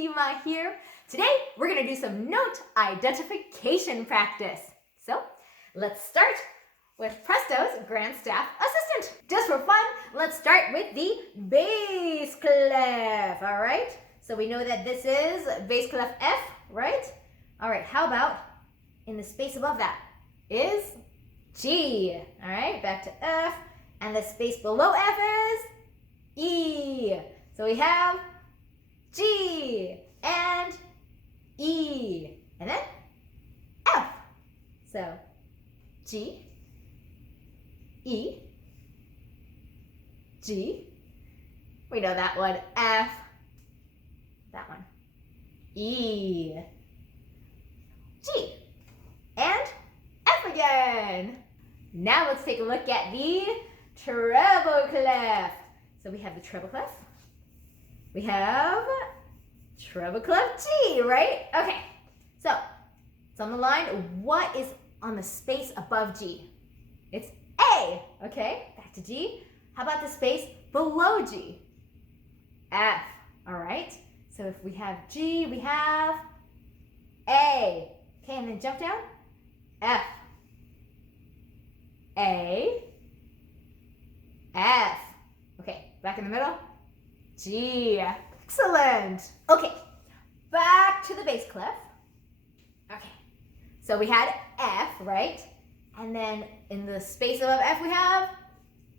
Prestissima here. Today, we're going to do some note identification practice. So, let's start with Presto's Grand Staff Assistant. Just for fun, let's start with the Bass Clef, all right? So we know that this is Bass Clef F, right? All right, how about in the space above that is G, all right? Back to F, and the space below F is E. So we have G and E, and then F. So G, E, G, we know that one, F, that one, E, G, and F again. Now let's take a look at the Treble Clef. So we have the Treble Clef. We have Treble Clef G, right? Okay, so it's on the line. What is on the space above G? It's A, okay? Back to G. How about the space below G? F, all right? So if we have G, we have A. Okay, and then jump down. F, A, F. Okay, back in the middle. G. Excellent. Okay, back to the bass clef. Okay, so we had F, right? And then in the space above F, we have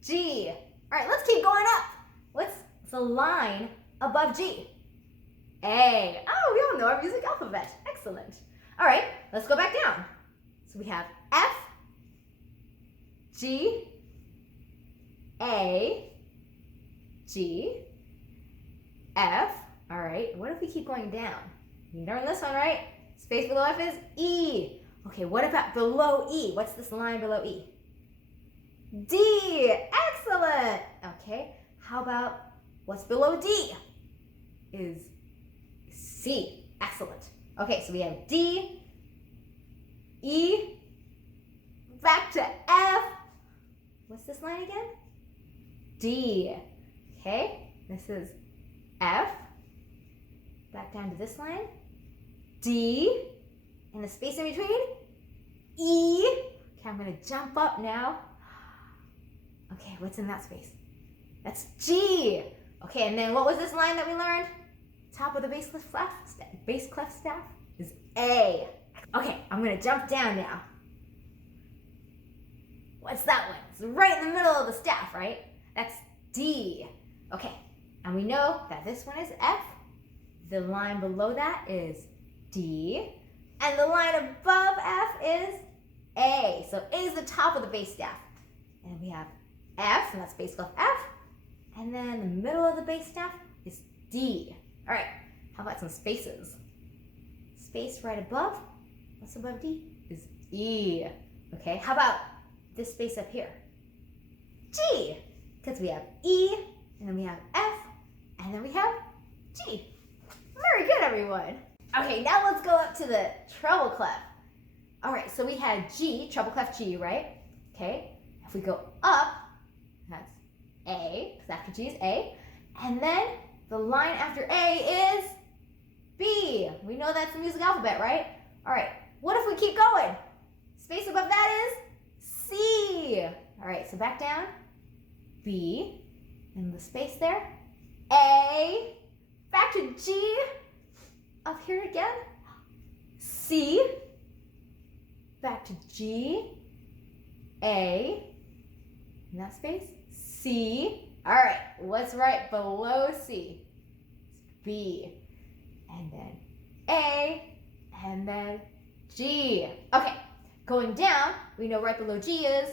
G. All right, let's keep going up. What's the line above G? A. Oh, we all know our music alphabet. Excellent. All right, let's go back down. So we have F, G, A, G, F. All right, what if we keep going down? You learned this one, right? Space below F is E. Okay, what about below E? What's this line below E? D. Excellent. Okay, how about what's below D? Is C. Excellent. Okay, so we have D, E, back to F. What's this line again? D. Okay, this is F. Back down to this line. D. And the space in between? E. Okay, I'm going to jump up now. Okay, what's in that space? That's G. Okay, and then what was this line that we learned? Top of the bass clef staff is A. Okay, I'm going to jump down now. What's that one? It's right in the middle of the staff, right? That's D. Okay, and we know that this one is F. The line below that is D. And the line above F is A. So A is the top of the bass staff. And we have F, and that's bass clef F. And then the middle of the bass staff is D. All right, how about some spaces? Space right above, what's above D? Is E. Okay, how about this space up here? G, because we have E, and then we have F, and then we have G. Very good, everyone. Okay, now let's go up to the treble clef. All right, so we had G, treble clef G, right? Okay, if we go up, that's A, because after G is A, and then the line after A is B. We know that's the music alphabet, right? All right, what if we keep going? Space above that is C. All right, so back down, B, and the space there, A, back to G, up here again, C, back to G, A, in that space, C. All right, what's right below C? It's B, and then A, and then G. Okay, going down, we know right below G is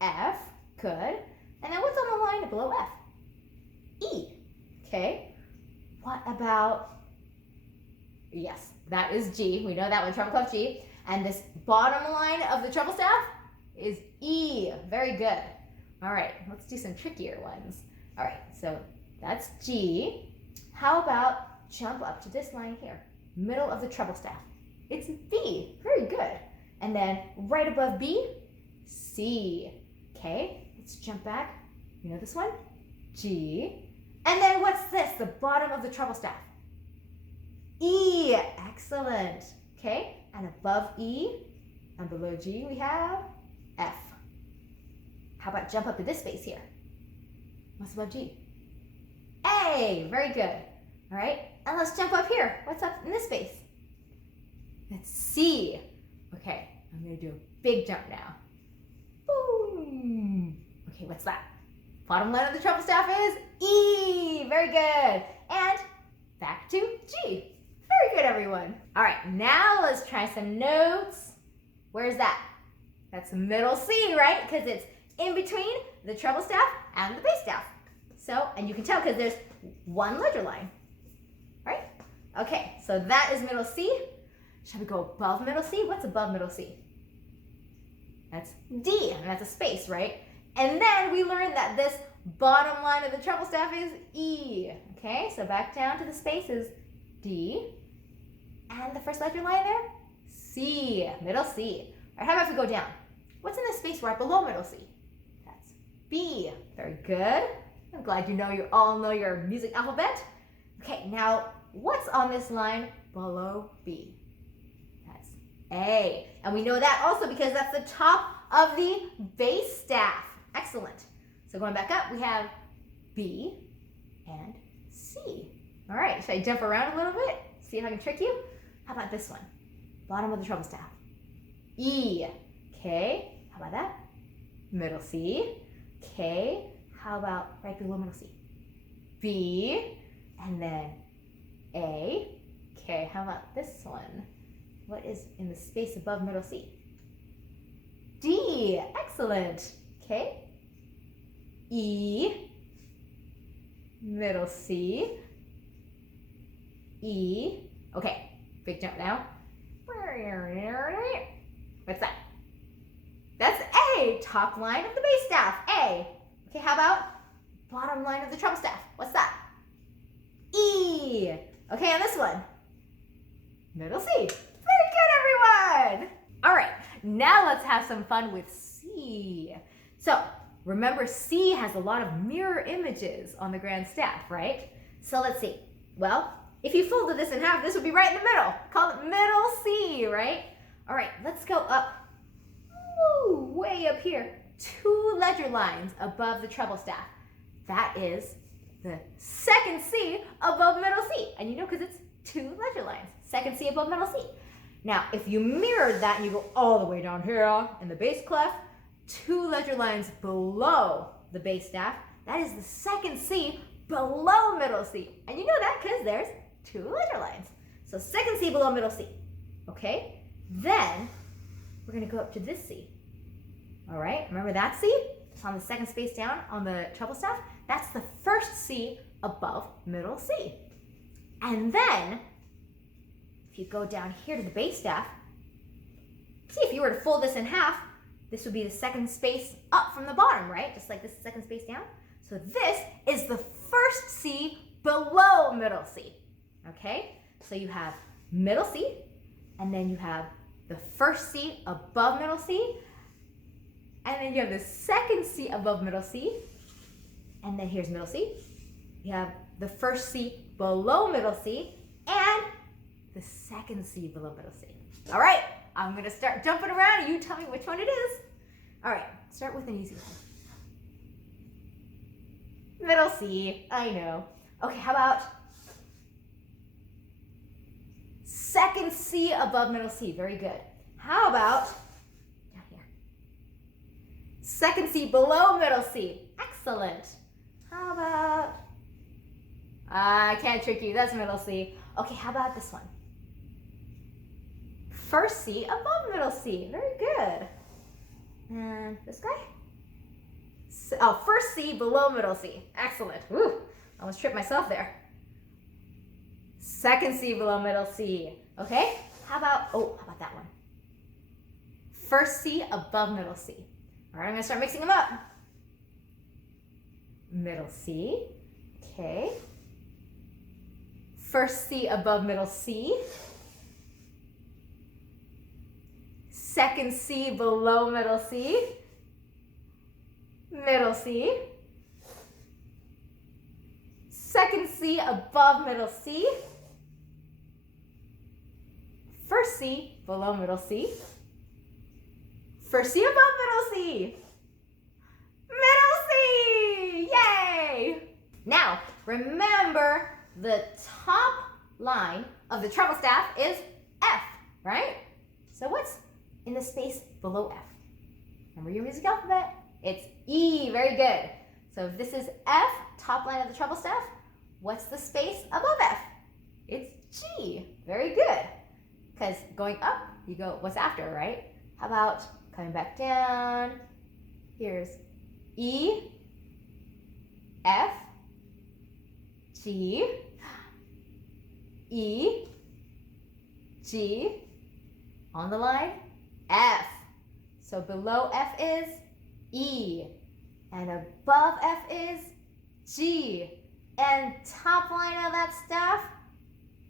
F, good. And then what's on the line below F? E, okay. What about, yes, that is G. We know that one, treble clef G. And this bottom line of the treble staff is E. Very good. All right, let's do some trickier ones. All right, so that's G. How about jump up to this line here, middle of the treble staff? It's B. Very good. And then right above B, C. Okay, let's jump back. You know this one? G. And then what's this? The bottom of the treble staff. E. Excellent. Okay, and above E and below G we have F. How about jump up to this space here? What's above G? A. Very good. All right, and let's jump up here. What's up in this space? That's C. Okay, I'm going to do a big jump now. Boom. Okay, what's that? Bottom line of the treble staff is E. Very good. And back to G. Very good, everyone. All right, now let's try some notes. Where's that? That's the middle C, right? Because it's in between the treble staff and the bass staff. So, and you can tell because there's one ledger line, right? Okay, so that is middle C. Shall we go above middle C? What's above middle C? That's D, and that's a space, right? And then we learned that this bottom line of the treble staff is E. Okay, so back down to the space is D. And the first ledger line there? C, middle C. All right, how about if we go down? What's in the space right below middle C? That's B. Very good. I'm glad you all know your music alphabet. Okay, now what's on this line below B? That's A. And we know that also because that's the top of the bass staff. Excellent. So going back up, we have B and C. All right, should I jump around a little bit? See if I can trick you? How about this one? Bottom of the treble staff. E. Okay, how about that? Middle C. Okay, how about right below middle C? B, and then A. Okay, how about this one? What is in the space above middle C? D. Excellent. Okay. E. Middle C. E. Okay, big jump now. What's that? That's A. Top line of the bass staff. A. Okay, how about bottom line of the treble staff? What's that? E. Okay, on this one. Middle C. Very good, everyone. All right, now let's have some fun with C. So remember, C has a lot of mirror images on the grand staff, right? So let's see. Well, if you folded this in half, this would be right in the middle. Call it middle C, right? All right, let's go up. Woo, way up here. 2 ledger lines above the treble staff. That is the second C above middle C. And you know, because it's 2 ledger lines. Second C above middle C. Now, if you mirrored that and you go all the way down here in the bass clef, 2 ledger lines below the bass staff, that is the second C below middle C. And you know that because there's 2 ledger lines. So second C below middle C. Okay? Then we're going to go up to this C. All right? Remember that C? It's on the second space down on the treble staff. That's the first C above middle C. And then if you go down here to the bass staff, see, if you were to fold this in half, this would be the second space up from the bottom, right? Just like this second space down. So this is the first C below middle C. Okay? So you have middle C, and then you have the first C above middle C, and then you have the second C above middle C, and then here's middle C. You have the first C below middle C, and the second C below middle C. All right, I'm gonna start jumping around and you tell me which one it is. All right, start with an easy one. Middle C, I know. Okay, how about second C above middle C? Very good. How about down here? Second C below middle C. Excellent. How about, I can't trick you, that's middle C. Okay, how about this one? First C above middle C. Very good. And this guy? Oh, first C below middle C. Excellent. Woo, almost tripped myself there. Second C below middle C. Okay, how about that one? First C above middle C. All right, I'm gonna start mixing them up. Middle C, okay. First C above middle C. Second C below middle C. Middle C. Second C above middle C. first C below middle C, first C above middle C, middle C, yay! Now, remember the top line of the treble staff is F, right? So what's in the space below F? Remember your music alphabet? It's E, very good. So if this is F, top line of the treble staff, what's the space above F? It's G, very good. Because going up, you go, what's after, right? How about coming back down? Here's E, F, G, E, G, on the line, F. So below F is E, and above F is G, and top line of that staff,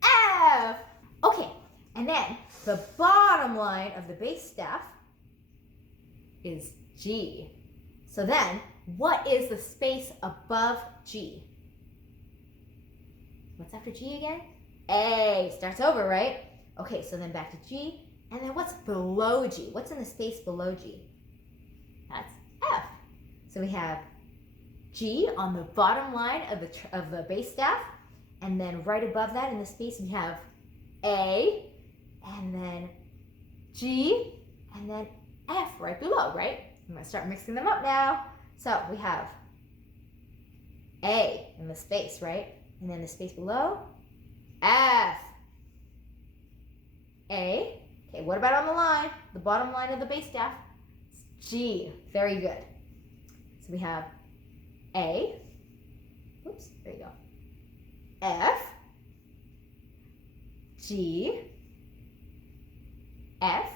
F. Okay, and then the bottom line of the bass staff is G. So then, what is the space above G? What's after G again? A. Starts over, right? Okay, so then back to G. And then what's below G? What's in the space below G? That's F. So we have G on the bottom line of the bass staff. And then right above that in the space we have A. And then G. And then F right below, right? I'm going to start mixing them up now. So we have A in the space, right? And then the space below, F, A. Okay, what about on the line? The bottom line of the bass staff, it's G. Very good. So we have A, oops, there you go, F, G, F,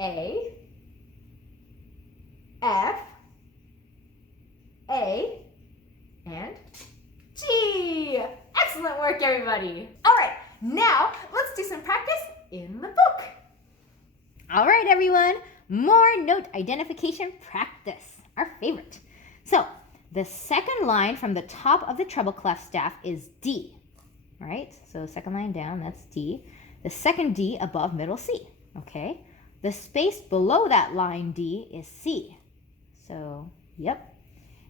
A, F, A, and G. Excellent work, everybody. All right, now let's do some practice in the book. All right, everyone, more note identification practice, our favorite. So the second line from the top of the treble clef staff is D, right? So second line down, that's D. The second D above middle C, okay? The space below that line D is C. So, yep.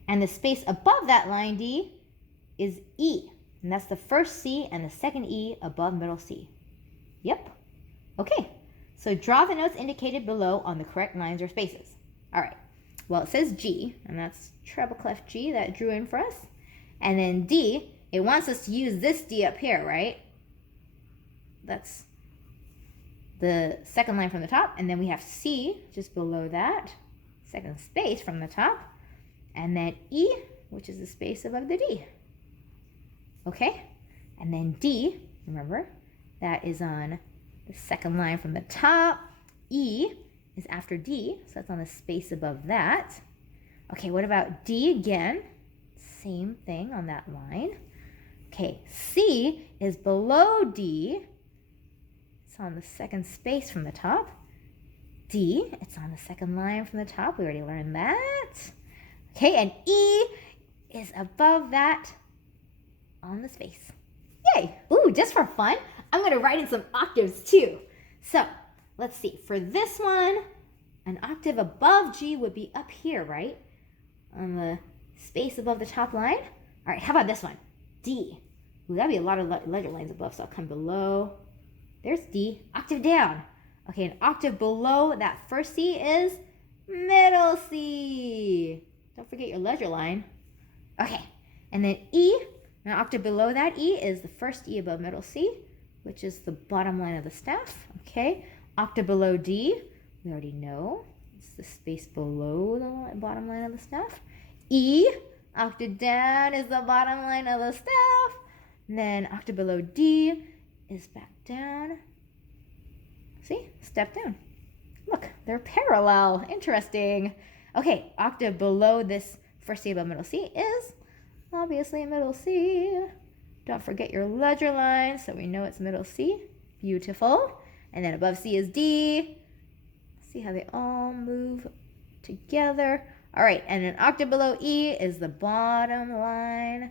And the space above that line D is E. And that's the first C and the second E above middle C. Yep. Okay. So draw the notes indicated below on the correct lines or spaces. All right. Well, it says G, and that's treble clef G that it drew in for us. And then D, it wants us to use this D up here, right? That's the second line from the top. And then we have C just below that, second space from the top. And then E, which is the space above the D. Okay? And then D, remember, that is on the second line from the top. E is after D, so that's on the space above that. Okay, what about D again? Same thing on that line. Okay, C is below D. It's on the second space from the top. D, it's on the second line from the top. We already learned that. Okay, and E is above that on the space. Yay! Ooh, just for fun, I'm going to write in some octaves too. So, let's see. For this one, an octave above G would be up here, right? On the space above the top line. All right, how about this one? D. Ooh, that'd be a lot of ledger lines above, so I'll come below. There's D. Octave down. Okay, an octave below that first C is middle C. Don't forget your ledger line. Okay, and then E, an octave below that E is the first E above middle C, which is the bottom line of the staff. Okay, octave below D, we already know. It's the space below the bottom line of the staff. E, octave down is the bottom line of the staff. And then octave below D is back down. See, step down. Look, they're parallel. Interesting. Okay, octave below this first C above middle C is obviously middle C. Don't forget your ledger line, so we know it's middle C. Beautiful. And then above C is D. See how they all move together. All right, and an octave below E is the bottom line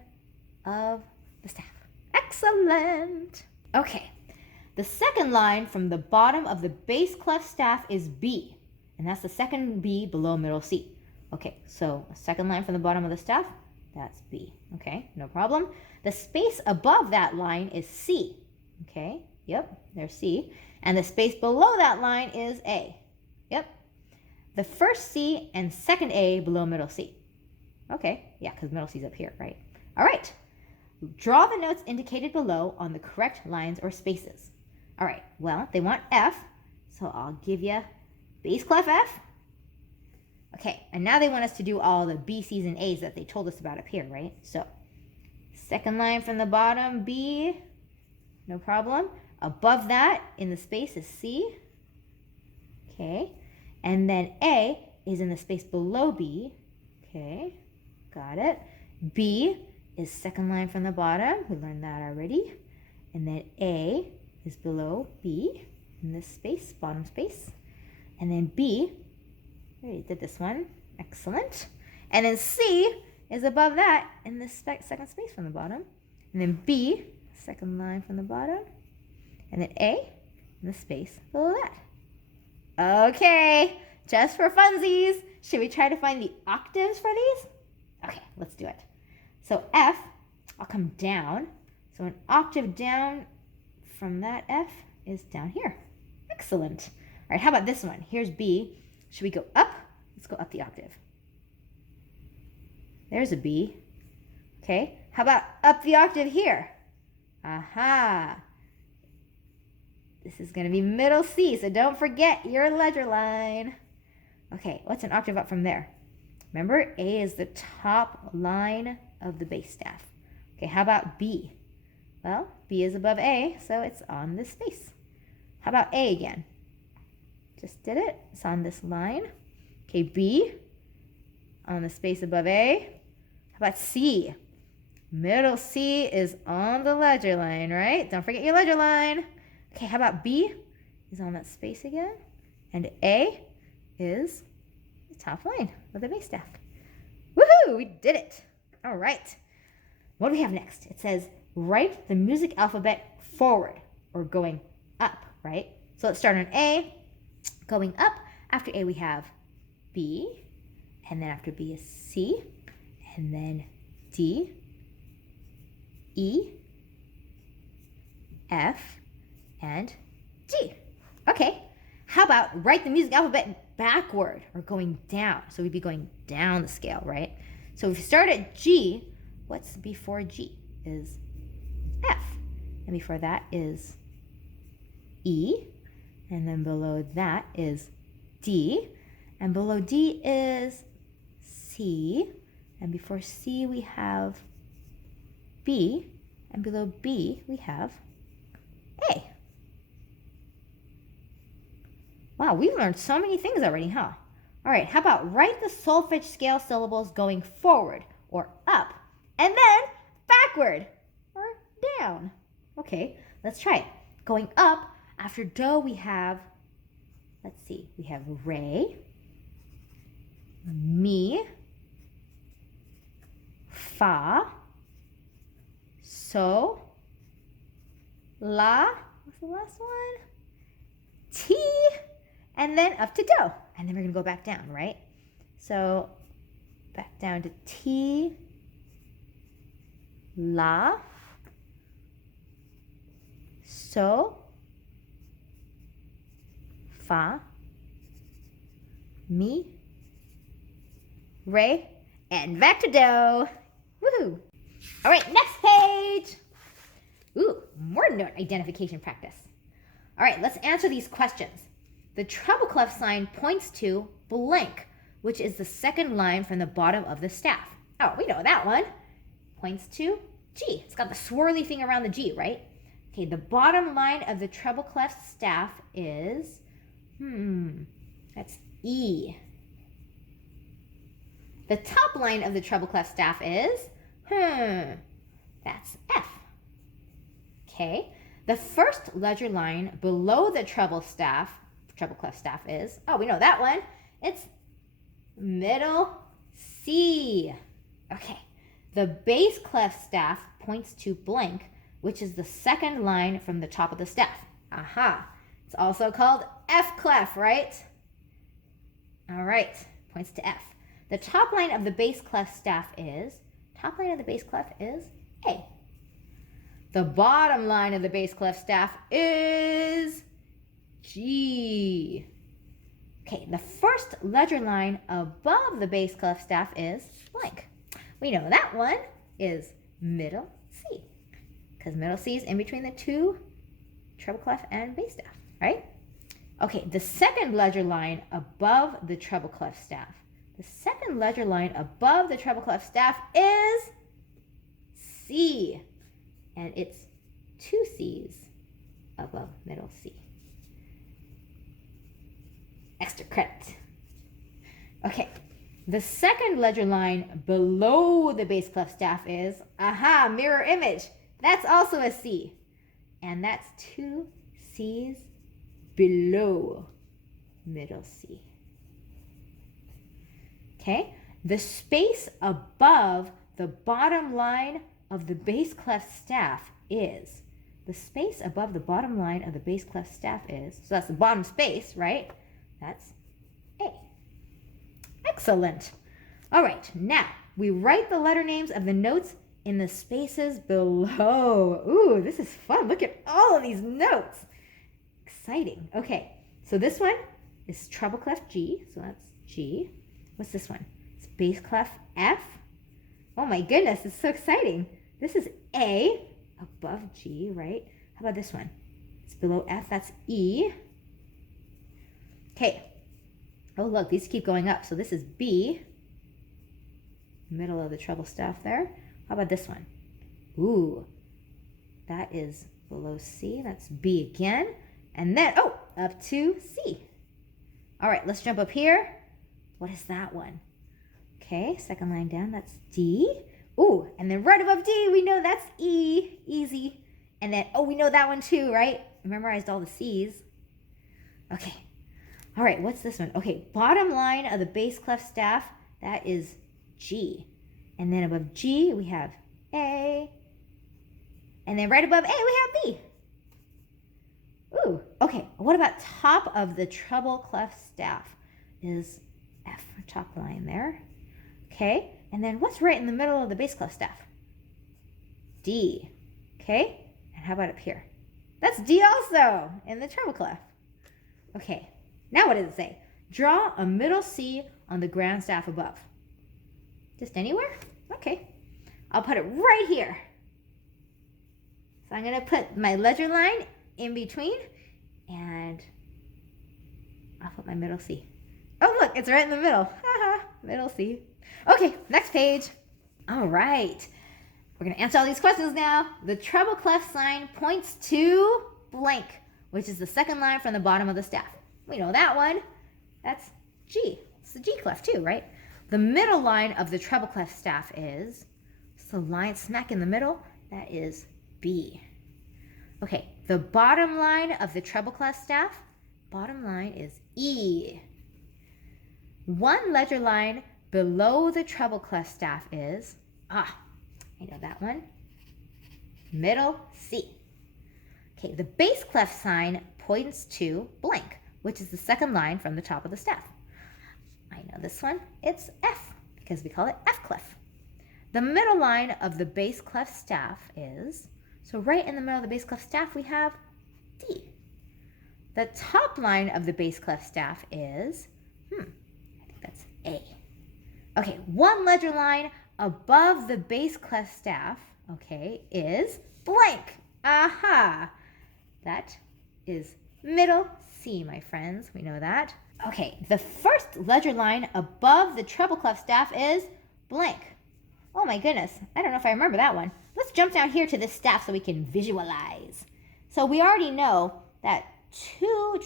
of the staff. Excellent. Okay, The second line from the bottom of the bass clef staff is B, and that's the second B below middle C. Okay, so second line from the bottom of the staff, that's B. Okay, no problem. The space above that line is C. Okay, yep, there's C. And the space below that line is A. Yep. The first C and second A below middle C. Okay, yeah, because middle C is up here, right? All right. Draw the notes indicated below on the correct lines or spaces. All right, well, they want F, so I'll give you bass clef F. Okay, and now they want us to do all the B, C's, and A's that they told us about up here, right? So, second line from the bottom, B, no problem. Above that, in the space, is C. Okay, and then A is in the space below B. Okay, got it. B is second line from the bottom. We learned that already. And then A is below B in this space, bottom space. And then B, we already did this one. Excellent. And then C is above that in this second space from the bottom. And then B, second line from the bottom. And then A in the space below that. Okay, just for funsies, should we try to find the octaves for these? Okay, let's do it. So F, I'll come down. So an octave down from that F is down here. Excellent. All right, how about this one? Here's B. Should we go up? Let's go up the octave. There's a B. Okay, how about up the octave here? Aha. This is going to be middle C, so don't forget your ledger line. Okay, what's an octave up from there? Remember, A is the top line of the bass staff. Okay, how about B? Well, B is above A, so it's on this space. How about A again? Just did it. It's on this line. Okay, B on the space above A. How about C? Middle C is on the ledger line, right? Don't forget your ledger line. Okay, how about B is on that space again? And A is the top line of the bass staff. Woohoo! We did it. All right. What do we have next? It says, write the music alphabet forward or going up, right? So let's start on A. Going up, after A we have B, and then after B is C, and then D, E, F, and G. Okay, how about write the music alphabet backward or going down? So we'd be going down the scale, right? So if you start at G, what's before G is F. And before that is E. And then below that is D. And below D is C. And before C we have B. And below B we have A. Wow, we've learned so many things already, huh? All right, how about write the solfege scale syllables going forward or up, and then backward or down. Okay, let's try it. Going up, after do we have, let's see, we have re, mi, fa, so, la, what's the last one? Ti, and then up to do. And then we're going to go back down, right? So back down to Ti, la, so, fa, mi, re, and back to do. Woohoo! All right, next page. Ooh, more note identification practice. All right, let's answer these questions. The treble clef sign points to blank, which is the second line from the bottom of the staff. Oh, we know that one. Points to G. It's got the swirly thing around the G, right? Okay, the bottom line of the treble clef staff is, that's E. The top line of the treble clef staff is, that's F. Okay, the first ledger line below the treble clef staff is, oh, we know that one. It's middle C. Okay, the bass clef staff points to blank, which is the second line from the top of the staff. Aha. It's also called F clef, right? All right, points to F. The top line of the bass clef staff is, A. The bottom line of the bass clef staff is G. Okay, the first ledger line above the bass clef staff is blank. We know that one is middle C, because middle C is in between the two treble clef and bass staff, right? Okay, the second ledger line above the treble clef staff. The second ledger line above the treble clef staff is C, and it's two C's above middle C. Extra credit. Okay, the second ledger line below the bass clef staff is, aha, mirror image. That's also a C, and that's two C's below middle C. Okay, the space above the bottom line of the bass clef staff is, so that's the bottom space, right? That's A. Excellent. All right, now we write the letter names of the notes in the spaces below. Ooh, this is fun. Look at all of these notes. Exciting. Okay, so this one is treble clef G, so that's G. What's this one? It's bass clef F. Oh my goodness, it's so exciting. This is A above G, right? How about this one? It's below F, that's E. Okay. Oh look, these keep going up. So this is B, middle of the treble staff there. How about this one? Ooh, that is below C, that's B again. And then, oh, up to C. All right, let's jump up here. What is that one? Okay, second line down, that's D. Ooh, and then right above D, we know that's E, easy. And then, oh, we know that one too, right? I memorized all the C's. Okay, all right, what's this one? Okay, bottom line of the bass clef staff, that is G. And then above G, we have A. And then right above A, we have B. Ooh, okay, what about top of the treble clef staff is F, top line there. Okay, and then what's right in the middle of the bass clef staff? D. Okay, and how about up here? That's D also in the treble clef. Okay, now what does it say? Draw a middle C on the ground staff above. Just anywhere? Okay, I'll put it right here. So I'm gonna put my ledger line in between, and I'll put my middle C. Oh look, it's right in the middle. Haha, middle C. Okay, next page. All right, we're gonna answer all these questions now. The treble clef sign points to blank, which is the second line from the bottom of the staff. We know that one. That's G. It's the G clef too, right? The middle line of the treble clef staff is, so line smack in the middle, that is B. Okay, the bottom line of the treble clef staff, bottom line is E. One ledger line below the treble clef staff is, I know that one, middle C. Okay, the bass clef sign points to blank, which is the second line from the top of the staff. I know this one, it's F, because we call it F clef. The middle line of the bass clef staff is, so right in the middle of the bass clef staff we have D. The top line of the bass clef staff is, I think that's A. Okay, one ledger line above the bass clef staff, okay, is blank. Aha! That is middle C, my friends. We know that. Okay, the first ledger line above the treble clef staff is blank. Oh my goodness, I don't know if I remember that one. Let's jump down here to this staff so we can visualize. So we already know that two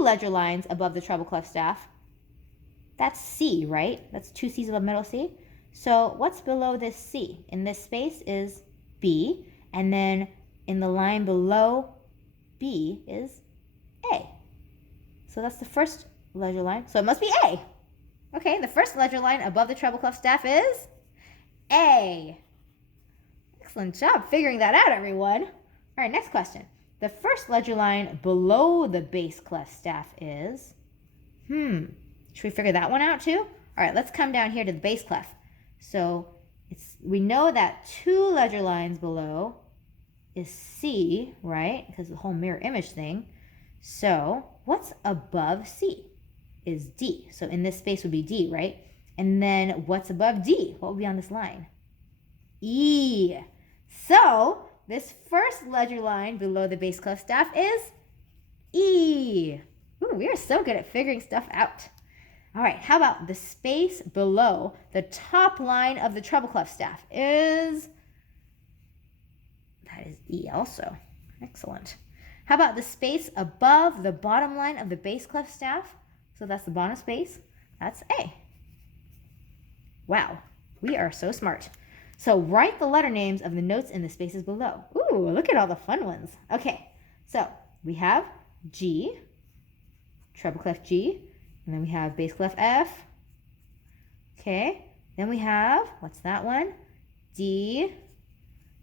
ledger lines above the treble clef staff, that's C, right? That's two C's above middle C. So what's below this C? In this space is B, and then in the line below B is A. So that's the first ledger line. So it must be A. Okay, the first ledger line above the treble clef staff is A. Excellent job figuring that out, everyone. All right, next question. the first ledger line below the bass clef staff is? Should we figure that one out too? All right, let's come down here to the bass clef. So we know that 2 ledger lines below is C, right? Because the whole mirror image thing. So what's above C is D. So in this space would be D, right? And then what's above D? What would be on this line? E. So this first ledger line below the bass clef staff is E. Ooh, we are so good at figuring stuff out. All right, how about the space below the top line of the treble clef staff is? That is E also. Excellent. How about the space above the bottom line of the bass clef staff? So that's the bottom space. That's A. Wow, we are so smart. So write the letter names of the notes in the spaces below. Ooh, look at all the fun ones. Okay, so we have G, treble clef G, and then we have bass clef F. Okay, then we have, what's that one? D, and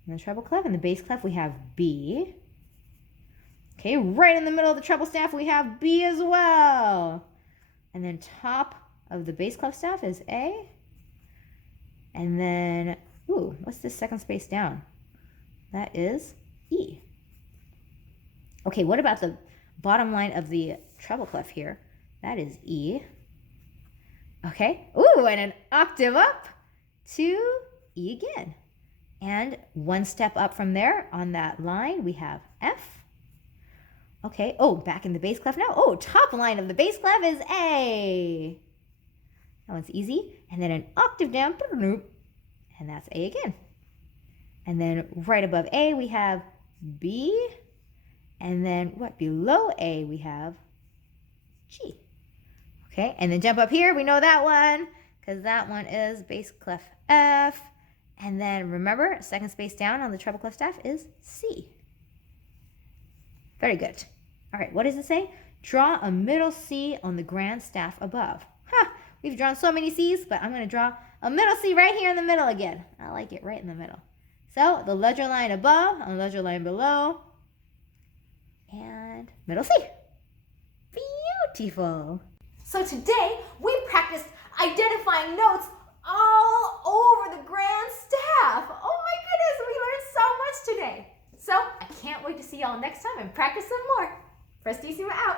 then treble clef, and the bass clef we have B. Okay, right in the middle of the treble staff we have B as well. And then top of the bass clef staff is A. And then, ooh, what's this second space down? That is E. Okay, what about the bottom line of the treble clef here? That is E. Okay, ooh, and an octave up to E again. And one step up from there on that line, we have F. Okay, oh, back in the bass clef now. Oh, top line of the bass clef is A. That one's easy. And then an octave down, and that's A again. And then right above A, we have B. And then what below A, we have G. Okay, and then jump up here. We know that one because that one is bass clef F. And then remember, second space down on the treble clef staff is C. Very good. All right, what does it say? Draw a middle C on the grand staff above. We've drawn so many C's, but I'm going to draw a middle C right here in the middle again. I like it right in the middle. So the ledger line above and ledger line below, and middle C. Beautiful. So today we practiced identifying notes all over the grand staff. Oh my goodness, we learned so much today. So I can't wait to see y'all next time and practice some more. Prestissima out.